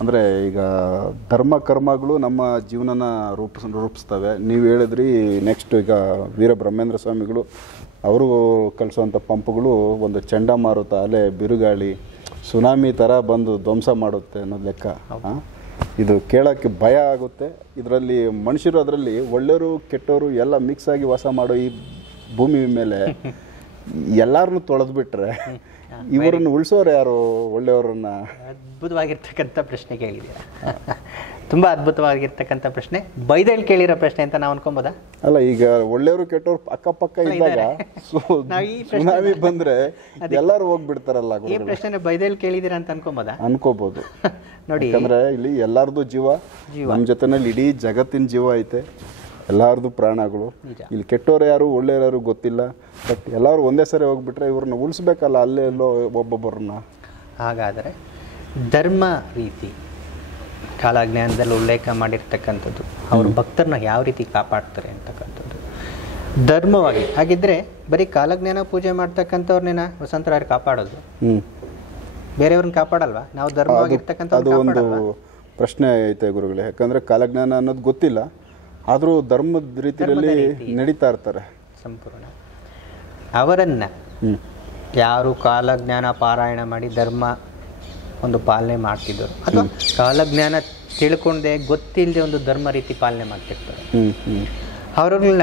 ಅಂದರೆ ಈಗ ಧರ್ಮ ಕರ್ಮಗಳು ನಮ್ಮ ಜೀವನನ ರೂಪಿಸ್ತವೆ. ನೀವು ಹೇಳಿದ್ರಿ ನೆಕ್ಸ್ಟ್ ಈಗ ವೀರ ಬ್ರಹ್ಮೇಂದ್ರ ಸ್ವಾಮಿಗಳು ಅವರು ಕಳಿಸುವಂಥ ಪಂಪ್ಗಳು ಒಂದು ಚಂಡಮಾರುತ, ಅಲೆ, ಬಿರುಗಾಳಿ, ಸುನಾಮಿ ಥರ ಬಂದು ಧ್ವಂಸ ಮಾಡುತ್ತೆ ಅನ್ನೋದು ಲೆಕ್ಕ. ಇದು ಕೇಳೋಕ್ಕೆ ಭಯ ಆಗುತ್ತೆ. ಇದರಲ್ಲಿ ಮನುಷ್ಯರು ಅದರಲ್ಲಿ ಒಳ್ಳೆಯವರು ಕೆಟ್ಟವರು ಎಲ್ಲ ಮಿಕ್ಸ್ ಆಗಿ ವಾಸ ಮಾಡೋ ಈ ಭೂಮಿ ಮೇಲೆ ಎಲ್ಲರನ್ನೂ ತೊಳೆದ್ಬಿಟ್ರೆ ಇವರನ್ನು ಉಳಿಸೋರು ಯಾರು? ಒಳ್ಳೆಯವರನ್ನ. ಅದ್ಭುತವಾಗಿರ್ತಕ್ಕಂಥ ಪ್ರಶ್ನೆ ಕೇಳಿದ್ದೀರಾ. ತುಂಬ ಅದ್ಭುತವಾಗಿರ್ತಕ್ಕಂಥ ಪ್ರಶ್ನೆ. ಬೈದಲ್ಲಿ ಕೇಳಿರೋ ಪ್ರಶ್ನೆ ಅಂತ ನಾವು ಅನ್ಕೊಬೋದಾ? ಅಲ್ಲ, ಈಗ ಒಳ್ಳೆಯವರು ಕೆಟ್ಟವ್ರು ಅಕ್ಕಪಕ್ಕ ಇದ್ದಾಗ ಸುನಾಮಿ ಬಂದ್ರೆ ಎಲ್ಲರೂ ಹೋಗ್ಬಿಡ್ತಾರಲ್ಲ. ಈ ಪ್ರಶ್ನೆ ಬೈದಲ್ಲಿ ಕೇಳಿದ್ದೀರಾ ಅಂತ ಅನ್ಕೊಬೋದಾ? ಅನ್ಕೋಬಹುದು. ನೋಡಿ, ಯಾಕಂದ್ರೆ ಇಲ್ಲಿ ಎಲ್ಲಾರ್ದು ಜೀವ, ನಮ್ಮ ಜೊತೆನಲ್ಲಿ ಇಡೀ ಜಗತ್ತಿನ ಜೀವ ಐತೆ, ಎಲ್ಲಾರ್ದು ಪ್ರಾಣಗಳು. ಇಲ್ಲಿ ಕೆಟ್ಟವ್ರು ಯಾರು ಒಳ್ಳೆಯವ್ರು ಯಾರು ಗೊತ್ತಿಲ್ಲ. ಬಟ್ ಎಲ್ಲರೂ ಒಂದೇ ಸರಿ ಹೋಗ್ಬಿಟ್ರೆ ಇವ್ರನ್ನ ಉಳಿಸ್ಬೇಕಲ್ಲ, ಅಲ್ಲೇ ಎಲ್ಲೋ ಒಬ್ಬೊಬ್ಬರನ್ನ. ಹಾಗಾದರೆ ಧರ್ಮ ರೀತಿ ಕಾಲಜ್ಞಾನದಲ್ಲಿ ಉಲ್ಲೇಖ ಮಾಡಿರ್ತಕ್ಕಂಥದ್ದು, ಅವ್ರ ಭಕ್ತರನ್ನ ಯಾವ ರೀತಿ ಕಾಪಾಡ್ತಾರೆ ಅಂತಕ್ಕಂಥದ್ದು ಧರ್ಮವಾಗಿ. ಹಾಗಿದ್ರೆ ಬರೀ ಕಾಲಜ್ಞಾನ ಪೂಜೆ ಮಾಡ್ತಕ್ಕಂಥವ್ರನ್ನೇನ ವಸಂತರಾಯರು ಕಾಪಾಡೋದು? ಬೇರೆಯವ್ರನ್ನ ಕಾಪಾಡಲ್ವಾ? ನಾವು ಧರ್ಮವಾಗಿರ್ತಕ್ಕಂಥ ಅದು ಒಂದು ಪ್ರಶ್ನೆ ಐತೆ ಗುರುಗಳೇ. ಯಾಕಂದ್ರೆ ಕಾಲಜ್ಞಾನ ಅನ್ನೋದು ಗೊತ್ತಿಲ್ಲ, ಆದರೂ ಧರ್ಮದ ರೀತಿಯಲ್ಲಿ ನಡೀತಾ ಇರ್ತಾರೆ ಸಂಪೂರ್ಣ. ಅವರನ್ನ ಯಾರು ಕಾಲಜ್ಞಾನ ಪಾರಾಯಣ ಮಾಡಿ ಧರ್ಮ ಒಂದು ಪಾಲನೆ ಮಾಡ್ತಿದ್ದರು, ಅಥವಾ ಕಾಲಜ್ಞಾನ ತಿಳ್ಕೊಂಡೆ ಗೊತ್ತಿಲ್ಲದೆ ಒಂದು ಧರ್ಮ ರೀತಿ ಪಾಲನೆ ಮಾಡ್ತಿರ್ತಾರೆ, ಅವರನ್ನ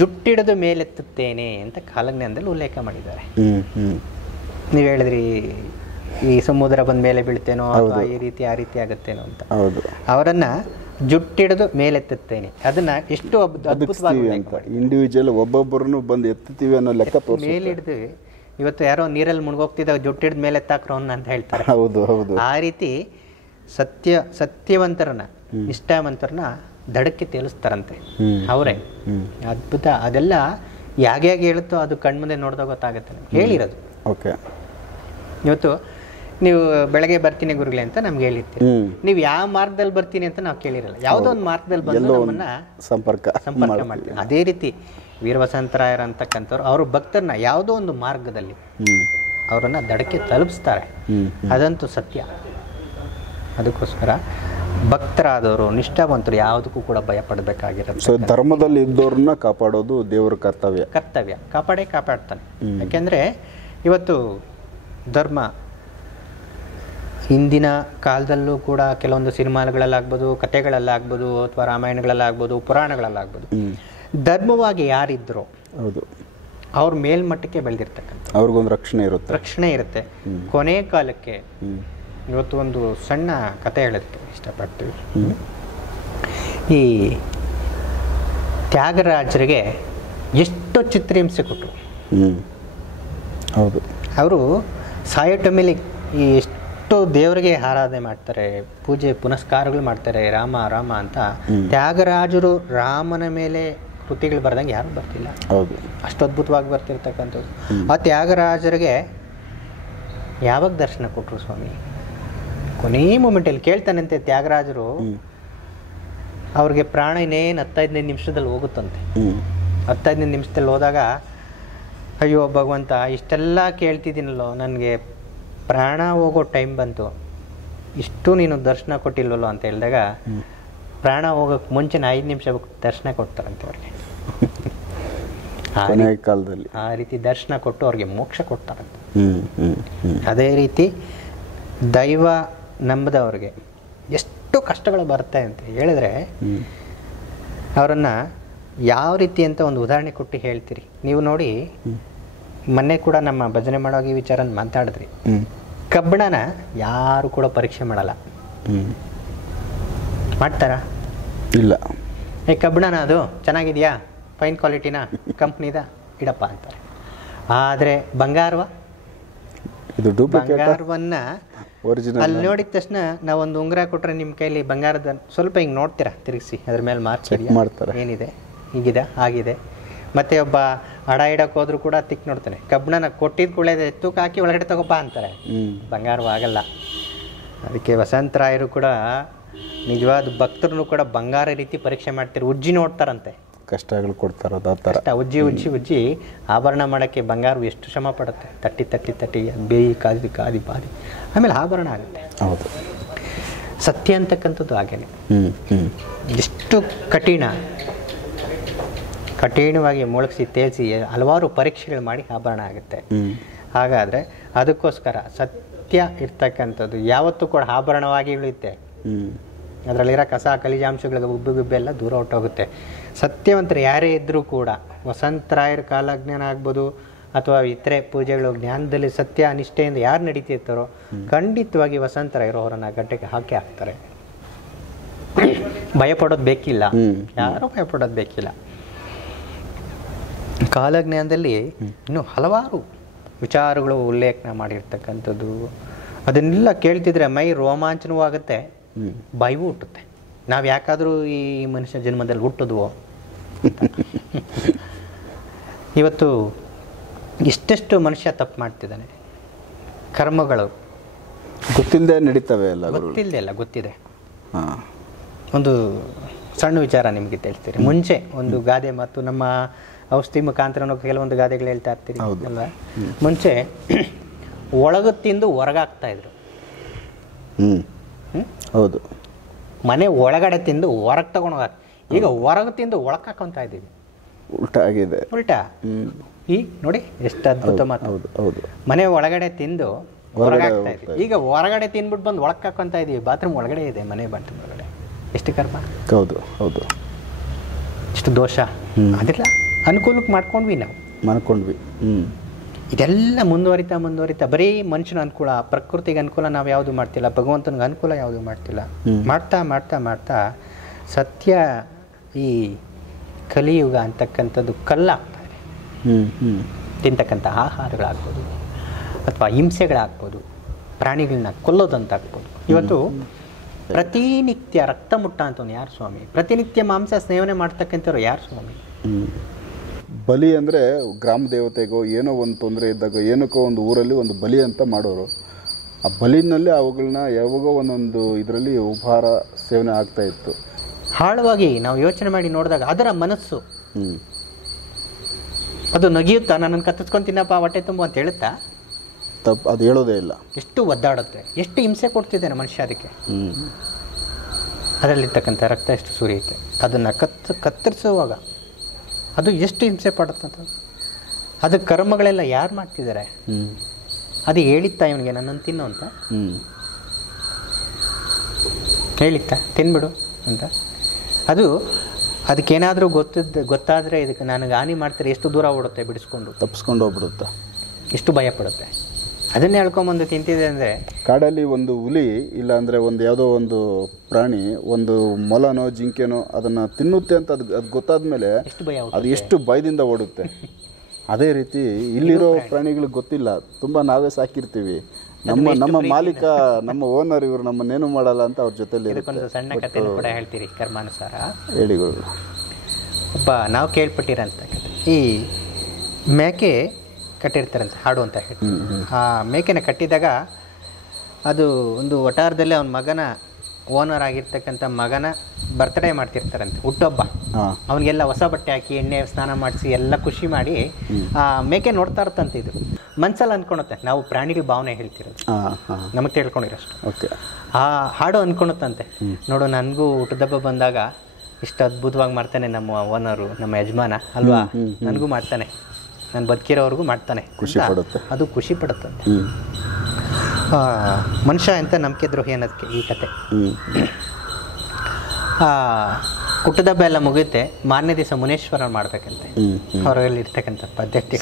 ಜುಟ್ಟಿಡಿದು ಮೇಲೆತ್ತುತ್ತೇನೆ ಅಂತ ಕಾಲಜ್ಞಾನದಲ್ಲಿ ಉಲ್ಲೇಖ ಮಾಡಿದ್ದಾರೆ. ನೀವು ಹೇಳಿದ್ರಿ ಈ ಸಮುದ್ರ ಬಂದ ಮೇಲೆ ಬೀಳ್ತೇನೋ ಅಥವಾ ಈ ರೀತಿ ಆ ರೀತಿ ಆಗುತ್ತೇನೋ ಅಂತ. ಅವರನ್ನ ಜುಟ್ಟಿಡಿದು ಮೇಲೆತ್ತುತ್ತೇನೆ, ಅದನ್ನ ಎಷ್ಟು ಅದ್ಭುತವಾಗಿ ಇಂಡಿವಿಜುವಲ್ ಒಬ್ಬೊಬ್ಬರನ್ನು ಬಂದು ಎತ್ತುತ್ತೀವಿ ಅನ್ನೋ ಲೆಕ್ಕ ಮೇಲಿಡ್ದು. ಇವತ್ತು ಯಾರೋ ನೀರಲ್ಲಿ ಮುಳುಗೋಗ್ತಿದ್ದಾಗ ಜುಟ್ಟಿಡಿದ ಮೇಲೆ ಎತ್ತಾಕ್ರೋ ಅಂತ ಹೇಳ್ತಾರೆ. ಆ ರೀತಿ ಸತ್ಯವಂತರನ್ನ, ನಿಷ್ಠಾವಂತರನ್ನ ದಡಕ್ಕೆ ತೇಲಿಸ್ತಾರಂತೆ ಅವರೇ. ಅದ್ಭುತ. ಅದೆಲ್ಲ ಯಾಗೆ ಹೇಳುತ್ತೋ ಅದು ಕಣ್ಮುಂದೆ ನೋಡಿದಾಗ ಗೊತ್ತಾಗುತ್ತೆ. ಹೇಳಿರೋದು. ಇವತ್ತು ನೀವು ಬೆಳಗ್ಗೆ ಬರ್ತೀನಿ ಗುರುಗಳೇ ಅಂತ ನಮ್ಗೆ ಹೇಳಿರ್ತೀರಿ, ನೀವು ಯಾವ ಮಾರ್ಗದಲ್ಲಿ ಬರ್ತೀನಿ ಅಂತ ನಾವು ಕೇಳಿರಲ್ಲ. ಯಾವುದೋ ಒಂದು ಮಾರ್ಗದಲ್ಲಿ ಬಂದು ನಮ್ಮನ್ನ ಸಂಪರ್ಕ ಮಾಡ್ತೀವಿ. ಅದೇ ರೀತಿ ವೀರವಸಂತರಾಯರು ಅಂತಕ್ಕಂಥವ್ರು ಅವ್ರ ಭಕ್ತರನ್ನ ಯಾವುದೋ ಒಂದು ಮಾರ್ಗದಲ್ಲಿ ಅವರನ್ನ ದಡಕ್ಕೆ ತಲುಪಿಸ್ತಾರೆ. ಅದಂತೂ ಸತ್ಯ. ಅದಕ್ಕೋಸ್ಕರ ಭಕ್ತರಾದವರು, ನಿಷ್ಠಾವಂತರು ಯಾವುದಕ್ಕೂ ಕೂಡ ಭಯ ಪಡಬೇಕಾಗಿರುತ್ತೆ. ಧರ್ಮದಲ್ಲಿ ಇದ್ದವ್ರನ್ನ ಕಾಪಾಡೋದು ದೇವರ ಕರ್ತವ್ಯ. ಕಾಪಾಡ್ತಾನೆ. ಯಾಕೆಂದ್ರೆ ಇವತ್ತು ಧರ್ಮ ಹಿಂದಿನ ಕಾಲದಲ್ಲೂ ಕೂಡ ಕೆಲವೊಂದು ಸಿನಿಮಾಗಳಲ್ಲಾಗ್ಬೋದು, ಕಥೆಗಳಲ್ಲಾಗ್ಬೋದು, ಅಥವಾ ರಾಮಾಯಣಗಳಲ್ಲಾಗ್ಬೋದು, ಪುರಾಣಗಳಲ್ಲಾಗ್ಬೋದು, ಧರ್ಮವಾಗಿ ಯಾರಿದ್ರು ಅವ್ರ ಮೇಲ್ಮಟ್ಟಕ್ಕೆ ಬೆಳೆದಿರ್ತಕ್ಕಂಥ ಅವ್ರಿಗೊಂದು ರಕ್ಷಣೆ ಇರುತ್ತೆ. ಕೊನೆ ಕಾಲಕ್ಕೆ ಇವತ್ತು ಒಂದು ಸಣ್ಣ ಕಥೆ ಹೇಳೋದಕ್ಕೆ ಇಷ್ಟಪಡ್ತೀವಿ. ಈ ತ್ಯಾಗರಾಜರಿಗೆ ಎಷ್ಟು ಚಿತ್ರಹಿಂಸೆ ಕೊಟ್ಟರು. ಅವರು ಸಾಯೋ ಟೈಮಲ್ಲಿ ಈ ಎಷ್ಟು ದೇವರಿಗೆ ಆರಾಧನೆ ಮಾಡ್ತಾರೆ, ಪೂಜೆ ಪುನಸ್ಕಾರಗಳು ಮಾಡ್ತಾರೆ, ರಾಮ ರಾಮ ಅಂತ. ತ್ಯಾಗರಾಜರು ರಾಮನ ಮೇಲೆ ಕೃತಿಗಳು ಬರ್ದಂಗೆ ಯಾರು ಬರ್ತಿಲ್ಲ. ಅಷ್ಟು ಅದ್ಭುತವಾಗಿ ಬರ್ತಿರ್ತಕ್ಕಂಥದ್ದು. ಆ ತ್ಯಾಗರಾಜರಿಗೆ ಯಾವಾಗ ದರ್ಶನ ಕೊಟ್ಟರು ಸ್ವಾಮಿ? ಕೊನೇ ಮೂಮೆಂಟಲ್ಲಿ ಕೇಳ್ತಾನಂತೆ ತ್ಯಾಗರಾಜರು. ಅವ್ರಿಗೆ ಪ್ರಾಣ ಇನ್ನೇನು 15 ನಿಮಿಷದಲ್ಲಿ ಹೋಗುತ್ತಂತೆ. 15 ನಿಮಿಷದಲ್ಲಿ ಹೋದಾಗ, ಅಯ್ಯೋ ಭಗವಂತ, ಇಷ್ಟೆಲ್ಲ ಕೇಳ್ತಿದ್ದೀನಲ್ಲೋ, ನನಗೆ ಪ್ರಾಣ ಹೋಗೋ ಟೈಮ್ ಬಂತು, ಇಷ್ಟು ನೀನು ದರ್ಶನ ಕೊಟ್ಟಿಲ್ವಲ್ಲೋ ಅಂತ ಹೇಳಿದಾಗ, ಪ್ರಾಣ ಹೋಗೋಕ್ಕೆ ಮುಂಚೆನೇ 5 ನಿಮಿಷ ದರ್ಶನ ಕೊಡ್ತಾರಂತೆ ಅವ್ರಿಗೆ. ಆ ರೀತಿ ದರ್ಶನ ಕೊಟ್ಟು ಅವ್ರಿಗೆ ಮೋಕ್ಷ ಕೊಡ್ತಾರಂತೆ. ಅದೇ ರೀತಿ ದೈವ ನಂಬದವ್ರಿಗೆ ಎಷ್ಟು ಕಷ್ಟಗಳು ಬರುತ್ತೆ ಅಂತ ಹೇಳಿದ್ರೆ, ಅವರನ್ನು ಯಾವ ರೀತಿ ಅಂತ ಒಂದು ಉದಾಹರಣೆ ಕೊಟ್ಟು ಹೇಳ್ತೀರಿ. ನೀವು ನೋಡಿ, ಮೊನ್ನೆ ಕೂಡ ನಮ್ಮ ಭಜನೆ ಮಾಡೋ ಈ ವಿಚಾರ ಮಾತಾಡಿದ್ರಿ. ಕಬ್ಬಣನ ಯಾರು ಕೂಡ ಪರೀಕ್ಷೆ ಮಾಡಲ್ಲ. ಮಾಡ್ತಾರ? ಇಲ್ಲ. ಕಬ್ಬಣನ ಅದು ಚೆನ್ನಾಗಿದೆಯಾ, ಫೈನ್ ಕ್ವಾಲಿಟಿನಾ, ಕಂಪ್ನಿದ, ಇಡಪ್ಪ ಅಂತಾರೆ. ಆದರೆ ಬಂಗಾರವನ್ನ ಅಲ್ಲಿ ನೋಡಿದ ತಕ್ಷಣ ನಾವೊಂದು ಉಂಗುರ ಕೊಟ್ರೆ ನಿಮ್ಮ ಕೈಲಿ ಬಂಗಾರದ ಸ್ವಲ್ಪ ಹಿಂಗೆ ನೋಡ್ತೀರಾ ತಿರುಗಿಸಿ, ಅದ್ರ ಮೇಲೆ ಮಾರ್ಕ್ಸ್ ಏನಿದೆ, ಹೀಗಿದೆ, ಆಗಿದೆ. ಮತ್ತೆ ಒಬ್ಬ ಹಡ ಇಡಕ್ಕೆ ಹೋದ್ರು ಕೂಡ ತಿಕ್ ನೋಡ್ತಾನೆ. ಕಬ್ಬಣನ ಕೊಟ್ಟಿದ್ ಕುಳೆದ ತೂಕ ಹಾಕಿ ಒಳಗಡೆ ತಗೋಪ ಅಂತಾರೆ. ಬಂಗಾರವಾಗಲ್ಲ. ಅದಕ್ಕೆ ವಸಂತರಾಯರು ಕೂಡ ನಿಜವಾದ ಭಕ್ತರನ್ನು ಕೂಡ ಬಂಗಾರ ರೀತಿ ಪರೀಕ್ಷೆ ಮಾಡ್ತಾರೆ. ಉಜ್ಜಿ ನೋಡ್ತಾರಂತೆ, ಕಷ್ಟಗಳು ಕೊಡ್ತಾರ. ಉಜ್ಜಿ ಉಜ್ಜಿ ಉಜ್ಜಿ ಆಭರಣ ಮಾಡೋಕ್ಕೆ ಬಂಗಾರ ಎಷ್ಟು ಶ್ರಮ ಪಡುತ್ತೆ. ತಟ್ಟಿ ತಟ್ಟಿ ತಟ್ಟಿ ಬೇಯಿ ಕಾದಿ ಕಾದಿ ಬಾದಿ ಆಮೇಲೆ ಆಭರಣ ಆಗುತ್ತೆ. ಸತ್ಯ ಅಂತಕ್ಕಂಥದ್ದು ಹಾಗೇನೆ. ಎಷ್ಟು ಕಠಿಣವಾಗಿ ಮುಳುಗಿಸಿ ತೇಲ್ಸಿ ಹಲವಾರು ಪರೀಕ್ಷೆಗಳು ಮಾಡಿ ಆಭರಣ ಆಗುತ್ತೆ. ಹಾಗಾದರೆ ಅದಕ್ಕೋಸ್ಕರ ಸತ್ಯ ಇರ್ತಕ್ಕಂಥದ್ದು ಯಾವತ್ತೂ ಕೂಡ ಆಭರಣವಾಗಿ ಉಳಿಯುತ್ತೆ. ಅದರಲ್ಲಿರೋ ಕಸ ಕಲಿಜಾಂಶಗಳಿಗೆ ಗುಬ್ಬೆ ಎಲ್ಲ ದೂರ ಹೊಟ್ಟೋಗುತ್ತೆ. ಸತ್ಯವಂತರು ಯಾರೇ ಇದ್ದರೂ ಕೂಡ ವಸಂತರಾಯರ ಕಾಲಜ್ಞಾನ ಆಗ್ಬೋದು ಅಥವಾ ಇತರೆ ಪೂಜೆಗಳು ಜ್ಞಾನದಲ್ಲಿ ಸತ್ಯ ನಿಷ್ಠೆಯಿಂದ ಯಾರು ನಡೀತಿರ್ತಾರೋ ಖಂಡಿತವಾಗಿ ವಸಂತರಾಯರು ಅವರನ್ನು ಗಡ್ಡೆಗೆ ಹಾಕಿ ಹಾಕ್ತಾರೆ. ಭಯಪಡೋದು ಬೇಕಿಲ್ಲ, ಯಾರೂ ಭಯಪಡೋದು ಬೇಕಿಲ್ಲ. ಕಾಲಜ್ಞಾನದಲ್ಲಿ ಇನ್ನೂ ಹಲವಾರು ವಿಚಾರಗಳು ಉಲ್ಲೇಖನ ಮಾಡಿರ್ತಕ್ಕಂಥದ್ದು, ಅದನ್ನೆಲ್ಲ ಕೇಳ್ತಿದ್ರೆ ಮೈ ರೋಮಾಂಚನವೂ ಆಗುತ್ತೆ, ಬಾಯಿಗೂ ಹುಟ್ಟುತ್ತೆ. ನಾವು ಯಾಕಾದರೂ ಈ ಮನುಷ್ಯ ಜನ್ಮದಲ್ಲಿ ಹುಟ್ಟಿದ್ವೋ. ಇವತ್ತು ಇಷ್ಟೆಷ್ಟು ಮನುಷ್ಯ ತಪ್ಪು ಮಾಡ್ತಿದ್ದಾನೆ. ಕರ್ಮಗಳು ಗೊತ್ತಿಲ್ಲದೆ ನಡೀತವೆ ಅಲ್ಲ, ಗೊತ್ತಿಲ್ಲದೆ ಅಲ್ಲ, ಗೊತ್ತಿದೆ. ಒಂದು ಸಣ್ಣ ವಿಚಾರ ನಿಮಗೆ ತಿಳಿಸ್ತೀರಿ. ಮುಂಚೆ ಒಂದು ಗಾದೆ ಮಾತು ನಮ್ಮ ಔಷಧಿ ಮುಖಾಂತರ ಕೆಲವೊಂದು ಗಾದೆಗಳು ಹೇಳ್ತಾ ಇರ್ತೀರಿ ಅಲ್ವಾ. ಮುಂಚೆ ಒಳಗೆ ತಿಂದು ಹೊರಗಾಗ್ತಾ ಇದ್ರು. ಹೌದು. ಮನೆ ಒಳಗಡೆ ತಿಂದು ಹೊರಗೆ ತಗೊಂಡೋಗ. ಈಗ ಹೊರಗೆ ತಿಂದು ಒಳಗೆ ಹಾಕೊಂತ ಇದ್ದೀವಿ. ಉಲ್ಟಾ ಆಗಿದೆ. ಉಲ್ಟಾ. ಈಗ ನೋಡಿ ಎಷ್ಟು ಅದ್ಭುತ ಮಾತು. ಹೌದು. ಮನೆ ಒಳಗಡೆ ತಿಂದು ಹೊರಗೆ ಹಾಕ್ತಾ ಇದ್ದೀವಿ. ಈಗ ಹೊರಗಡೆ ತಿಂದ್ಬಿಟ್ಟು ಬಂದು ಒಳಗೆ ಹಾಕೊಂತ ಇದೀವಿ. ಬಾತ್ರೂಮ್ ಒಳಗಡೆ ಇದೆ, ಮನೆ ಬಾತ್ರೂಮ್ ಒಳಗಡೆ. ಎಷ್ಟು ಕರ್ಮ. ಹೌದು. ಎಷ್ಟು ದೋಷ. ಅದಿಲ್ಲ, ಅನುಕೂಲಕ್ಕೆ ಮಾಡ್ಕೊಂಡ್ವಿ. ಇದೆಲ್ಲ ಮುಂದುವರಿತಾ ಬರೀ ಮನುಷ್ಯನ ಅನುಕೂಲ, ಪ್ರಕೃತಿಗೆ ಅನುಕೂಲ ನಾವು ಯಾವುದು ಮಾಡ್ತಿಲ್ಲ, ಭಗವಂತನಿಗೆ ಅನುಕೂಲ ಯಾವುದು ಮಾಡ್ತಿಲ್ಲ. ಮಾಡ್ತಾ ಸತ್ಯ ಈ ಕಲಿಯುಗ ಅಂತಕ್ಕಂಥದ್ದು ಕಲ್ಲಾಗ್ತಾ ಇದೆ. ತಿಂತಕ್ಕಂಥ ಆಹಾರಗಳಾಗ್ಬೋದು ಅಥವಾ ಹಿಂಸೆಗಳಾಗ್ಬೋದು, ಪ್ರಾಣಿಗಳನ್ನ ಕೊಲ್ಲೋದಂತಾಗ್ಬೋದು. ಇವತ್ತು ಪ್ರತಿನಿತ್ಯ ರಕ್ತ ಮುಟ್ಟ ಅಂತವನು ಯಾರು ಸ್ವಾಮಿ? ಪ್ರತಿನಿತ್ಯ ಮಾಂಸ ಸೇವನೆ ಮಾಡ್ತಕ್ಕಂಥವ್ರು ಯಾರು ಸ್ವಾಮಿ? ಬಲಿ ಅಂದರೆ ಗ್ರಾಮ ದೇವತೆಗೋ ಏನೋ ಒಂದು ತೊಂದರೆ ಇದ್ದಾಗ ಏನಕ್ಕೋ ಒಂದು ಊರಲ್ಲಿ ಒಂದು ಬಲಿ ಅಂತ ಮಾಡೋರು. ಆ ಬಲಿನಲ್ಲಿ ಅವುಗಳನ್ನ ಯಾವಾಗೋ ಒಂದೊಂದು ಇದರಲ್ಲಿ ಉಪಹಾರ ಸೇವನೆ ಆಗ್ತಾ ಇತ್ತು. ಆಳವಾಗಿ ನಾವು ಯೋಚನೆ ಮಾಡಿ ನೋಡಿದಾಗ ಅದರ ಮನಸ್ಸು ಅದು ನಗಿಯುತ್ತಾ, ನನ್ನನ್ನು ಕತ್ತಿಸ್ಕೊಂತೀನಪ್ಪ ಹೊಟ್ಟೆ ತುಂಬ ಅಂತ ಹೇಳುತ್ತಾ? ತಪ್ಪು, ಅದು ಹೇಳೋದೇ ಇಲ್ಲ. ಎಷ್ಟು ಒದ್ದಾಡುತ್ತೆ, ಎಷ್ಟು ಹಿಂಸೆ ಕೊಡ್ತಿದ್ದೇನೆ ಮನುಷ್ಯ ಅದಕ್ಕೆ. ಅದರಲ್ಲಿರ್ತಕ್ಕಂಥ ರಕ್ತ ಎಷ್ಟು ಸುರಿಯುತ್ತೆ. ಅದನ್ನು ಕತ್ತರಿಸುವಾಗ ಅದು ಎಷ್ಟು ಹಿಂಸೆ ಪಡುತ್ತಂತ. ಅದು ಕರ್ಮಗಳೆಲ್ಲ ಯಾರು ಮಾಡ್ತಿದ್ದಾರೆ? ಅದು ಹೇಳಿತ್ತಾ ಇವನಿಗೆ ನನ್ನನ್ನು ತಿನ್ನು ಅಂತ? ಹೇಳಿತ್ತಾ ತಿನ್ಬಿಡು ಅಂತ? ಅದಕ್ಕೇನಾದರೂ ಗೊತ್ತಾದರೆ ಇದಕ್ಕೆ ನನಗೆ ಹಾನಿ ಮಾಡ್ತಾರೆ, ಎಷ್ಟು ದೂರ ಓಡುತ್ತೆ, ಬಿಡಿಸ್ಕೊಂಡು ತಪ್ಪಿಸ್ಕೊಂಡು ಹೋಗ್ಬಿಡುತ್ತೆ, ಎಷ್ಟು ಭಯ ಪಡುತ್ತೆ. ಅದನ್ನೇ ಹೇಳ್ಕೊಂಬಂದು ತಿಂತಿದೆ ಅಂದರೆ ಕಾಡಲ್ಲಿ ಒಂದು ಹುಲಿ ಇಲ್ಲ ಅಂದರೆ ಒಂದು ಯಾವುದೋ ಒಂದು ಪ್ರಾಣಿ, ಒಂದು ಮೊಲನೋ ಜಿಂಕೆನೋ ಅದನ್ನು ತಿನ್ನುತ್ತೆ ಅಂತ ಅದು ಗೊತ್ತಾದ ಮೇಲೆ ಎಷ್ಟು ಭಯ, ಅದು ಎಷ್ಟು ಭಯದಿಂದ ಓಡುತ್ತೆ. ಅದೇ ರೀತಿ ಇಲ್ಲಿರೋ ಪ್ರಾಣಿಗಳಿಗೆ ಗೊತ್ತಿಲ್ಲ, ತುಂಬ ನಾವೇ ಸಾಕಿರ್ತೀವಿ. ನಮ್ಮ ಮಾಲೀಕ, ನಮ್ಮ ಓನರ್, ಇವರು ನಮ್ಮನ್ನೇನು ಮಾಡಲ್ಲ ಅಂತ ಅವ್ರ ಜೊತೆಲಿ. ಸಣ್ಣ ಕಥೆ ಕೂಡ ಹೇಳ್ತೀರಿ ಕರ್ಮಾನುಸಾರ. ಹೇಳಿಗಳು ಒಬ್ಬ ನಾವು ಕೇಳ್ಪಟ್ಟಿರಂತ ಈ ಮೇಕೆ ಕಟ್ಟಿರ್ತಾರಂತೆ ಹಾಡು ಅಂತ ಹೇಳಿ. ಆ ಮೇಕೆನ ಕಟ್ಟಿದಾಗ ಅದು ಒಂದು ವಟಾರದಲ್ಲಿ ಅವನ ಮಗನ ಓನರ್ ಆಗಿರ್ತಕ್ಕಂಥ ಮಗನ ಬರ್ತ್ಡೇ ಮಾಡ್ತಿರ್ತಾರಂತೆ, ಹುಟ್ಟೊಬ್ಬ. ಅವನಿಗೆಲ್ಲ ಹೊಸ ಬಟ್ಟೆ ಹಾಕಿ ಎಣ್ಣೆ ಸ್ನಾನ ಮಾಡಿಸಿ ಎಲ್ಲ ಖುಷಿ ಮಾಡಿ ಆ ಮೇಕೆ ನೋಡ್ತಾ ಇರ್ತಂತೆ. ಇದು ಮನ್ಸಲ್ಲಿ ಅಂದ್ಕೊಳುತ್ತೆ, ನಾವು ಪ್ರಾಣಿಗಳ ಭಾವನೆ ಹೇಳ್ತಿರೋದು, ನಮಗೆ ತಿಳ್ಕೊಂಡಿರೋಷ್ಟು. ಆ ಹಾಡು ಅಂದ್ಕೊಳುತ್ತಂತೆ, ನೋಡು ನನಗೂ ಹುಟ್ಟದಬ್ಬ ಬಂದಾಗ ಇಷ್ಟು ಅದ್ಭುತವಾಗಿ ಮಾಡ್ತಾನೆ ನಮ್ಮ ಓನರು, ನಮ್ಮ ಯಜಮಾನ ಅಲ್ವಾ, ನನಗೂ ಮಾಡ್ತಾನೆ, ನಾನು ಬದುಕಿರೋವ್ರಿಗೂ ಮಾಡ್ತಾನೆ, ಖುಷಿ ಪಡುತ್ತೆ. ಅದು ಖುಷಿ ಪಡುತ್ತಂತೆ. ಮನುಷ್ಯ ಎಂತ ನಂಬಿಕೆ ದ್ರೋಹಿ ಅನ್ನೋದಕ್ಕೆ ಈ ಕತೆ. ಹುಟ್ಟದಬ್ಬ ಎಲ್ಲ ಮುಗಿಯುತ್ತೆ, ಮಾರನೇ ದಿವಸ ಮುನೇಶ್ವರ ಮಾಡ್ಬೇಕಂತೆ ಹೊರಗಲ್ಲಿ ಇರ್ತಕ್ಕಂಥ ಪದ್ಧತಿ.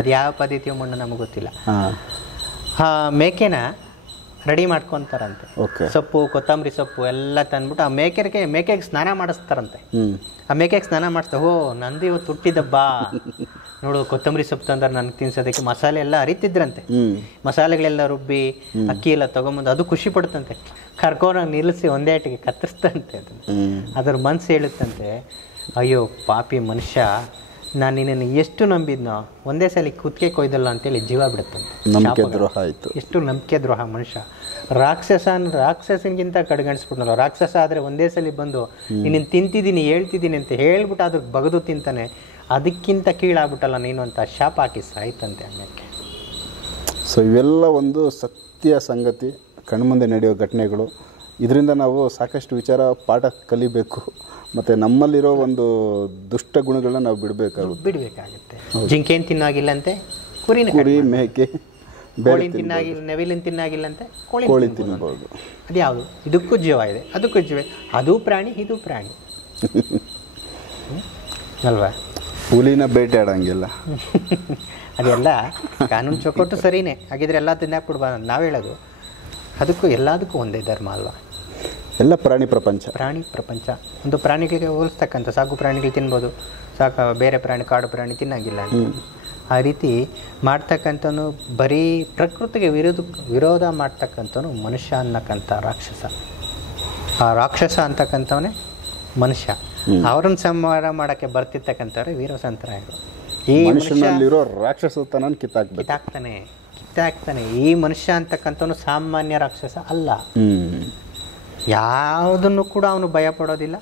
ಅದು ಯಾವ ಪದ್ಧತಿಯೋ ಮಣ್ಣು ನಮಗೆ ಗೊತ್ತಿಲ್ಲ. ಮೇಕೆನ ರೆಡಿ ಮಾಡ್ಕೊತಾರಂತೆ, ಸೊಪ್ಪು ಕೊತ್ತಂಬರಿ ಸೊಪ್ಪು ಎಲ್ಲ ತಂದ್ಬಿಟ್ಟು ಆ ಮೇಕೆಗೆ ಸ್ನಾನ ಮಾಡಿಸ್ತಾರಂತೆ. ಆ ಮೇಕೆಗೆ ಸ್ನಾನ ಮಾಡಿಸ್ತಾ, ಓ ನಂದು ಇವತ್ತು ಹುಟ್ಟಿದಬ್ಬ ನೋಡು, ಕೊತ್ತಂಬರಿ ಸೊಪ್ಪು ತಂದ್ರೆ ನನಗೆ ತಿನ್ಸೋದಕ್ಕೆ ಮಸಾಲೆ ಎಲ್ಲ ಅರಿತಿದ್ರಂತೆ. ಮಸಾಲೆಗಳೆಲ್ಲ ರುಬ್ಬಿ ಅಕ್ಕಿ ಎಲ್ಲ ತೊಗೊಂಬಂದು ಅದು ಖುಷಿ ಪಡುತ್ತಂತೆ. ಕರ್ಕೋನಾಗ ನಿಲ್ಲಿಸಿ ಒಂದೇ ಏಟಿಗೆ ಕತ್ತರಿಸ್ತಂತೆ. ಅದ್ರ ಮನ್ಸು ಹೇಳುತ್ತಂತೆ, ಅಯ್ಯೋ ಪಾಪಿ ಮನುಷ್ಯ, ನಾನು ನಿನ್ನನ್ನು ಎಷ್ಟು ನಂಬಿದ್ನೋ, ಒಂದೇ ಸಲ ಕುತ್ತಿಗೆ ಕೊಯ್ದಲ್ಲ ಅಂತೇಳಿ ಜೀವ ಬಿಡುತ್ತಂತೆ. ಎಷ್ಟು ನಂಬಿಕೆ ದ್ರೋಹ ಮನುಷ್ಯ. ರಾಕ್ಷಸನಿಗಿಂತ ಕಡೆಗಣಿಸ್ಬಿಟ್ನಲ್ಲ. ರಾಕ್ಷಸ ಆದರೆ ಒಂದೇ ಸಲ ಬಂದು ನೀನು ತಿಂತಿದ್ದೀನಿ ಹೇಳ್ತಿದ್ದೀನಿ ಅಂತ ಹೇಳ್ಬಿಟ್ಟು ಅದಕ್ಕೆ ಬಗದು ತಿಂತಾನೆ, ಅದಕ್ಕಿಂತ ಕೀಳಾಗ್ಬಿಟ್ಟಲ್ಲ ನೀನು ಅಂತ ಶಾಪ ಹಾಕಿ ಸಾಯ್ತಂತೆ ಅನ್ನಕ್ಕೆ. ಸೊ ಇವೆಲ್ಲ ಒಂದು ಸತ್ಯ ಸಂಗತಿ, ಕಣ್ಮುಂದೆ ನಡೆಯೋ ಘಟನೆಗಳು. ಇದರಿಂದ ನಾವು ಸಾಕಷ್ಟು ವಿಚಾರ ಪಾಠ ಕಲಿಬೇಕು, ಮತ್ತು ನಮ್ಮಲ್ಲಿರೋ ಒಂದು ದುಷ್ಟ ಗುಣಗಳನ್ನ ನಾವು ಬಿಡಬೇಕಾಗುತ್ತೆ. ಜಿಂಕೆಯನ್ನು ತಿನ್ನಾಗಿಲ್ಲಂತೆ ಕುರಿ ಮೇಕೆ ಕೋಳಿನ ತಿನ್ನಾಗಿಲ್ಲ, ನವಿಲಿನ ತಿನ್ನಾಗಿಲ್ಲಂತೆ ಕೋಳಿ ತಿನ್ನಬಹುದು. ಅದು ಯಾವುದು? ಇದಕ್ಕೂ ಜೀವ ಇದೆ, ಅದಕ್ಕೂ ಜೀವ, ಅದು ಪ್ರಾಣಿ ಇದು ಪ್ರಾಣಿ ಅಲ್ವಾ? ಹುಲಿನ ಬೇಟೆ ಆಡಂಗಿಲ್ಲ. ಅದೆಲ್ಲ ಕಾನೂನು ಚೌಕಟ್ಟು ಸರಿನೇ, ಹಾಗಿದ್ರೆ ಎಲ್ಲ ತಿನ್ನಾಕ್ ಕೊಡ್ಬಾರ್ದು ನಾವು ಹೇಳೋದು. ಅದಕ್ಕೂ ಎಲ್ಲದಕ್ಕೂ ಒಂದೇ ಧರ್ಮ ಅಲ್ವಾ? ಎಲ್ಲ ಪ್ರಾಣಿ ಪ್ರಪಂಚ ಒಂದು ಪ್ರಾಣಿಗಳಿಗೆ ಹೋಲಿಸ್ತಕ್ಕಂಥ ಸಾಕು ಪ್ರಾಣಿಗಳು ತಿನ್ಬೋದು, ಬೇರೆ ಪ್ರಾಣಿ ಕಾಡು ಪ್ರಾಣಿ ತಿನ್ನಾಗಿಲ್ಲ ಅಂತ. ಆ ರೀತಿ ಮಾಡ್ತಕ್ಕಂಥನು ಬರೀ ಪ್ರಕೃತಿಗೆ ವಿರೋಧ ಮಾಡ್ತಕ್ಕಂಥವನು ಮನುಷ್ಯ ಅನ್ನಕ್ಕಂಥ ರಾಕ್ಷಸ. ಆ ರಾಕ್ಷಸ ಅಂತಕ್ಕಂಥವನೇ ಮನುಷ್ಯ. ಅವರನ್ನು ಸಂಹಾರ ಮಾಡೋಕ್ಕೆ ಬರ್ತಿರ್ತಕ್ಕಂಥವ್ರೆ ವೀರಸಂತರಾಯರು. ಈ ಮನುಷ್ಯನಲ್ಲಿರೋ ರಾಕ್ಷಸತನ ಕಿತ್ತಾಕ್ತಾನೆ. ಈ ಮನುಷ್ಯ ಅಂತಕ್ಕಂಥವನು ಸಾಮಾನ್ಯ ರಾಕ್ಷಸ ಅಲ್ಲ. ಯಾವುದನ್ನು ಕೂಡ ಅವನು ಭಯ ಪಡೋದಿಲ್ಲ,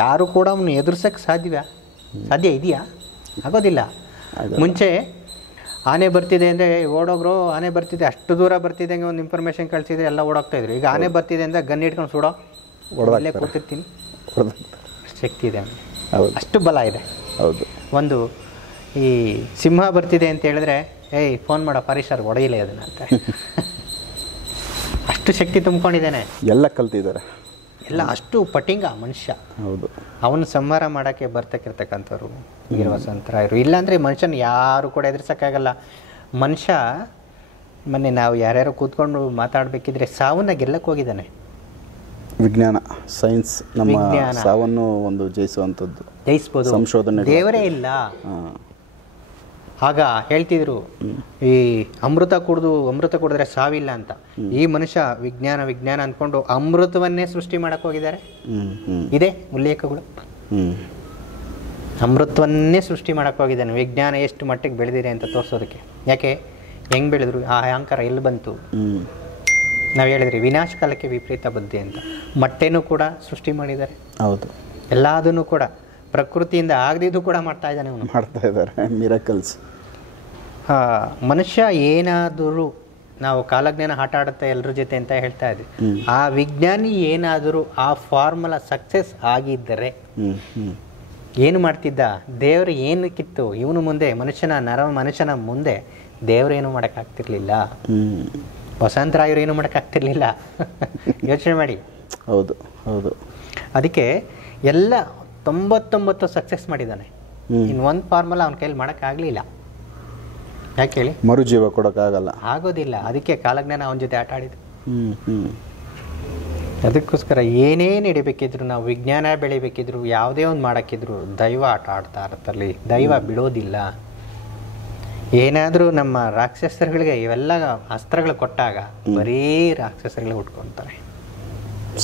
ಯಾರು ಕೂಡ ಅವನು ಎದುರಿಸಕ್ಕೆ ಸಾಧ್ಯ ಇದೆಯಾ? ಆಗೋದಿಲ್ಲ. ಮುಂಚೆ ಆನೆ ಬರ್ತಿದೆ ಅಂದರೆ ಓಡೋಗ್ರು, ಆನೆ ಬರ್ತಿದೆ ಅಷ್ಟು ದೂರ ಬರ್ತಿದೆ ಹಂಗೆ ಒಂದು ಇನ್ಫಾರ್ಮೇಷನ್ ಕಳಿಸಿದ್ರೆ ಎಲ್ಲ ಓಡೋಗ್ತಾಯಿದ್ರು. ಈಗ ಆನೆ ಬರ್ತಿದೆ ಅಂದರೆ ಗನ್ ಇಟ್ಕೊಂಡು ಸುಡೋ, ಅಲ್ಲೇ ಕೂತಿರ್ತೀನಿ, ಶಕ್ತಿ ಇದೆ, ಅಷ್ಟು ಬಲ ಇದೆ. ಹೌದು. ಒಂದು ಈ ಸಿಂಹ ಬರ್ತಿದೆ ಅಂತ ಹೇಳಿದ್ರೆ ಫೋನ್ ಮಾಡೋ ಫಾರಿಸ್ಟರ್ ಹೊಡೆಯಲೇ ಅದನ್ನ ಅಂತ ಅಷ್ಟು ಶಕ್ತಿ ತುಂಬಿಕೊಂಡಿದ್ದಾನೆ. ಎಲ್ಲ ಕಲ್ತಿದ್ದಾರೆ, ಎಲ್ಲ ಅಷ್ಟು ಪಟಿಂಗ ಮನುಷ್ಯ. ಹೌದು. ಅವನು ಸಂಹಾರ ಮಾಡೋಕ್ಕೆ ಬರ್ತಕ್ಕಿರ್ತಕ್ಕಂಥವ್ರು ವೀರವಸಂತರಾಯರು. ಇಲ್ಲಾಂದರೆ ಮನುಷ್ಯನ ಯಾರು ಕೂಡ ಎದುರಿಸೋಕ್ಕಾಗಲ್ಲ. ಮನುಷ್ಯ ಮೊನ್ನೆ ನಾವು ಯಾರ್ಯಾರು ಕೂತ್ಕೊಂಡು ಮಾತಾಡಬೇಕಿದ್ರೆ ಸಾವನ್ನ ಗೆಲ್ಲಕ್ಕೆ ಹೋಗಿದ್ದಾನೆ. ವಿಜ್ಞಾನ, ಸೈನ್ಸ್ ನಮ್ಮ ಸಾವನ್ನು ಒಂದು ಜಯಿಸ್ಬೋದು, ಸಂಶೋಧನೆ. ದೇವರೇ ಇಲ್ಲ. ಆಗ ಹೇಳ್ತಿದ್ರು ಈ ಅಮೃತ ಕುಡಿದ್ರೆ ಸಾವಿಲ್ಲ ಅಂತ. ಈ ಮನುಷ್ಯ ವಿಜ್ಞಾನ ಅಂದ್ಕೊಂಡು ಅಮೃತವನ್ನೇ ಸೃಷ್ಟಿ ಮಾಡಕ್ಕೆ ಹೋಗಿದ್ದಾರೆ. ಇದೆ ಉಲ್ಲೇಖಗಳು. ಅಮೃತವನ್ನೇ ಸೃಷ್ಟಿ ಮಾಡಕ್ಕೆ ಹೋಗಿದ್ದಾನೆ. ವಿಜ್ಞಾನ ಎಷ್ಟು ಮಟ್ಟಿಗೆ ಬೆಳೆದಿದೆ ಅಂತ ತೋರಿಸೋದಕ್ಕೆ. ಯಾಕೆ ಹೆಂಗೆ ಬೆಳೆದ್ರು, ಆ ಅಹಂಕಾರ ಎಲ್ಲಿ ಬಂತು? ನಾವು ಹೇಳಿದ್ರಿ ವಿನಾಶ ಕಾಲಕ್ಕೆ ವಿಪರೀತ ಬುದ್ಧಿ ಅಂತ. ಮೊಟ್ಟೆನೂ ಕೂಡ ಸೃಷ್ಟಿ ಮಾಡಿದ್ದಾರೆ. ಹೌದು. ಎಲ್ಲದನ್ನು ಕೂಡ ಪ್ರಕೃತಿಯಿಂದ ಆಗದಿದ್ದು ಕೂಡ ಮಾಡ್ತಾ ಇದ್ದಾರೆ ಮಿರಾಕಲ್ಸ್. ಮನುಷ್ಯ ಏನಾದರೂ, ನಾವು ಕಾಲಜ್ಞಾನ ಆಟ ಆಡುತ್ತೆ ಎಲ್ಲರ ಜೊತೆ ಅಂತ ಹೇಳ್ತಾ ಇದ್ವಿ. ಆ ವಿಜ್ಞಾನಿ ಏನಾದರೂ ಆ ಫಾರ್ಮುಲಾ ಸಕ್ಸಸ್ ಆಗಿದ್ದರೆ ಏನು ಮಾಡ್ತಿದ್ದ? ದೇವರು ಏನಕ್ಕಿತ್ತು ಇವನು ಮುಂದೆ? ಮನುಷ್ಯನ ಮುಂದೆ ದೇವರೇನು ಮಾಡೋಕ್ಕಾಗ್ತಿರ್ಲಿಲ್ಲ. ವಸಂತರಾಯರು ಏನು ಮಾಡೋಕ್ಕಾಗ್ತಿರ್ಲಿಲ್ಲ. ಯೋಚನೆ ಮಾಡಿ. ಹೌದು ಹೌದು. ಅದಕ್ಕೆ ಎಲ್ಲ 99 ಸಕ್ಸಸ್ ಮಾಡಿದ್ದಾನೆ. ಇನ್ನು ಒಂದು ಫಾರ್ಮುಲಾ ಅವನ ಕೈಲಿ ಮಾಡೋಕ್ಕಾಗಲಿಲ್ಲ. ಯಾಕೆ ಹೇಳಿ? ಮರುಜೀವ ಕೊಡೋಕ್ಕಾಗಲ್ಲ, ಆಗೋದಿಲ್ಲ. ಅದಕ್ಕೆ ಕಾಲಜ್ಞಾನ ಅವನ ಜೊತೆ ಆಟ ಆಡಿದ್ದು. ಅದಕ್ಕೋಸ್ಕರ ಏನೇನು ಹಿಡಿಬೇಕಿದ್ರು, ನಾವು ವಿಜ್ಞಾನ ಬೆಳಿಬೇಕಿದ್ರು, ಯಾವುದೇ ಒಂದು ಮಾಡೋಕ್ಕಿದ್ರು ದೈವ ಆಟ ಆಡ್ತಾ ಇರುತ್ತಲ್ಲಿ. ದೈವ ಬಿಡೋದಿಲ್ಲ. ಏನಾದರೂ ನಮ್ಮ ರಾಕ್ಷಸರುಗಳಿಗೆ ಇವೆಲ್ಲ ಅಸ್ತ್ರಗಳು ಕೊಟ್ಟಾಗ ಬರೀ ರಾಕ್ಷಸರುಗಳು ಹುಟ್ಕೊತಾರೆ.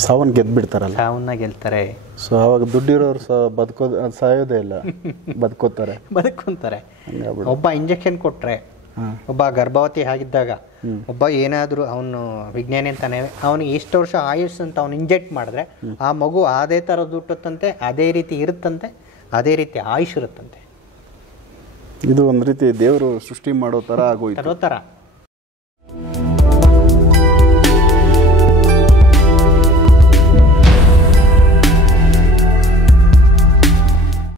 ಸಾವನ್ನ ಗೆದ್ಬಿಡ್ತಾರಲ್ಲ, ಸಾವನ್ನ ಗೆಲ್ತಾರೆ. ಸೊ ಅವಾಗ ದುಡ್ಡಿರೋರು ಸಾಯೋದೇ ಇಲ್ಲ, ಬದುಕೋತಾರೆ. ಒಬ್ಬ ಇಂಜೆಕ್ಷನ್ ಕೊಟ್ರೆ, ಒಬ್ಬ ಗರ್ಭವತಿ ಆಗಿದ್ದಾಗ, ಒಬ್ಬ ಏನಾದರೂ ಅವನು ವಿಜ್ಞಾನಿ ಅಂತಾನೆ, ಅವನಿಗೆ ಇಷ್ಟು ವರ್ಷ ಆಯುಷ್ ಅಂತ ಅವನು ಇಂಜೆಕ್ಟ್ ಮಾಡಿದ್ರೆ ಆ ಮಗು ಅದೇ ಥರ ದುಟ್ಟುತ್ತಂತೆ, ಅದೇ ರೀತಿ ಇರುತ್ತಂತೆ, ಅದೇ ರೀತಿ ಆಯುಷ್ ಇರುತ್ತಂತೆ. ಇದು ಒಂದು ರೀತಿ ದೇವರು ಸೃಷ್ಟಿ ಮಾಡೋ ಥರ ಆಗೋಯ್ತು. ಥರ